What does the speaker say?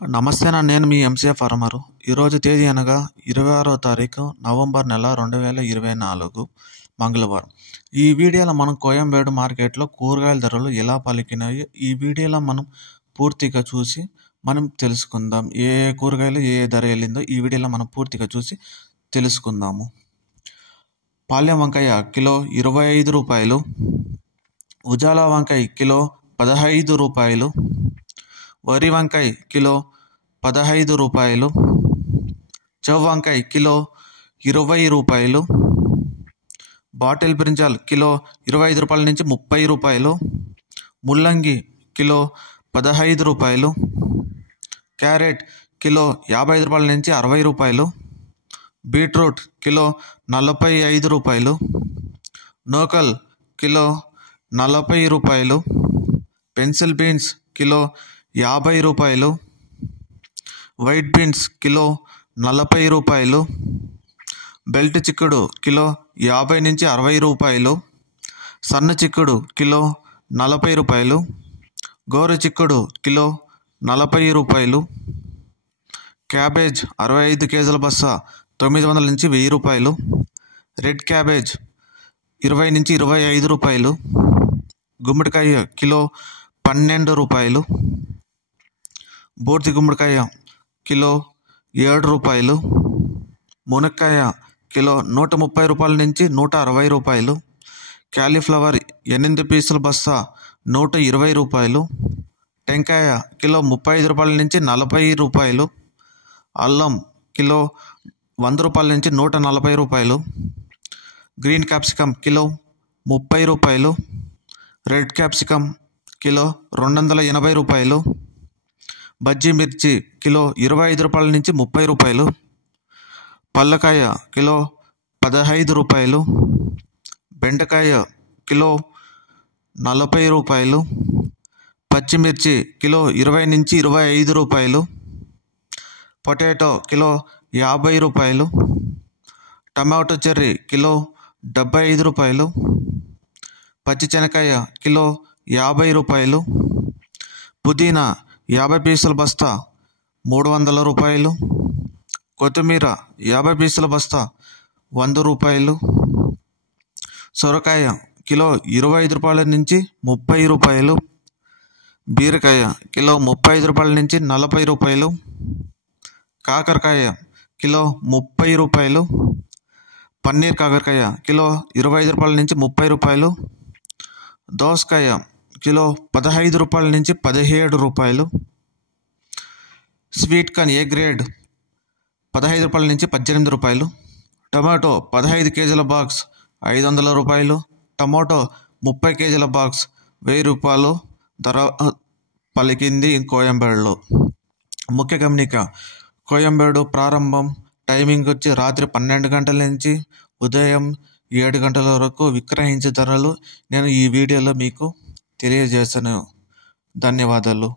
నమస్తే నేను మీ MCA farmer. ఈరోజు తేదీ అనగా 26వ తారీఖు నవంబర్ నెల 2024 మంగళవారం. ఈ వీడియోలో మనం కోయంబేడు మార్కెట్లో కూరగాయల ధరలు ఎలా పలికినాయో ఈ వీడియోలో మనం పూర్తిగా చూసి మనం తెలుసుకుందాం. ఏ కూరగాయలు ఏ ధర వెళ్ళిందో ఈ వీడియోలో మనం పూర్తిగా చూసి తెలుసుకుందాము. పాలెం వంకాయ కిలో 25 రూపాయలు, ఉజాలా వంకాయ కిలో 15 రూపాయలు, వరి వంకాయ కిలో 15 రూపాయలు, చెవ్ వంకాయ కిలో 20 రూపాయలు, బాటిల్ బ్రింజాల్ కిలో 25 రూపాయల నుంచి 30 రూపాయలు, ముల్లంగి కిలో 15 రూపాయలు, క్యారెట్ కిలో 55 రూపాయల నుంచి 60 రూపాయలు, బీట్రూట్ కిలో 45 రూపాయలు, నూకల్ కిలో 40 రూపాయలు, పెన్సిల్ బీన్స్ కిలో 50 రూపాయలు, వైట్ బీన్స్ కిలో 40 రూపాయలు, బెల్ట్ చిక్కుడు కిలో 50 నుంచి 60 రూపాయలు, సన్న చిక్కుడు కిలో 40 రూపాయలు, గోరు చిక్కుడు కిలో 40 రూపాయలు, క్యాబేజ్ 65 కేజీల బస్తా 900 నుంచి 1000 రూపాయలు, రెడ్ క్యాబేజ్ 20 నుంచి 25 రూపాయలు, గుమ్మడికాయ కిలో 12 రూపాయలు, బూర్తి గుమ్మడికాయ కిలో 7 రూపాయలు, మునక్కాయ కిలో 130 రూపాయల నుంచి 160 రూపాయలు, క్యాలీఫ్లవర్ 8 పీసుల బస్తా 120 రూపాయలు, టెంకాయ కిలో 35 రూపాయల నుంచి 40 రూపాయలు, అల్లం కిలో 100 రూపాయల నుంచి 140 రూపాయలు, గ్రీన్ క్యాప్సికమ్ కిలో 30 రూపాయలు, రెడ్ క్యాప్సికమ్ కిలో 280 రూపాయలు, బజ్జీ మిర్చి కిలో 25 రూపాయల నుంచి 30 రూపాయలు, పల్లకాయ కిలో 15 రూపాయలు, బెండకాయ కిలో 40 రూపాయలు, పచ్చిమిర్చి కిలో 20 నుంచి 25 రూపాయలు, పొటాటో కిలో 50 రూపాయలు, టమాటో చెర్రీ కిలో 75 రూపాయలు, పచ్చిశనకాయ కిలో 50 రూపాయలు, పుదీనా 50 పీసుల బస్తా 300 రూపాయలు, కొత్తిమీర 50 పీసుల బస్తా 100 రూపాయలు, సొరకాయ కిలో 25 రూపాయల నుంచి 30 రూపాయలు, బీరకాయ కిలో 35 రూపాయల నుంచి 40 రూపాయలు, కాకరకాయ కిలో 30 రూపాయలు, పన్నీర్ కాకరకాయ కిలో 25 రూపాయల నుంచి 30 రూపాయలు, దోసకాయ కిలో 15 రూపాయల నుంచి 17 రూపాయలు, స్వీట్ కార్న్ ఏ గ్రేడ్ 15 రూపాయల నుంచి 18 రూపాయలు, టమాటో 15 కేజీల బాక్స్ 500 రూపాయలు, టమాటో 30 కేజీల బాక్స్ 1000 రూపాయలు ధర పలికింది కోయంబేడులో. ముఖ్య గమనిక, కోయంబేడు ప్రారంభం టైమింగ్ వచ్చి రాత్రి 12 గంటల నుంచి ఉదయం 7 గంటల వరకు విక్రయించే ధరలు నేను ఈ వీడియోలో మీకు తెలియజేస్తాను. ధన్యవాదాలు.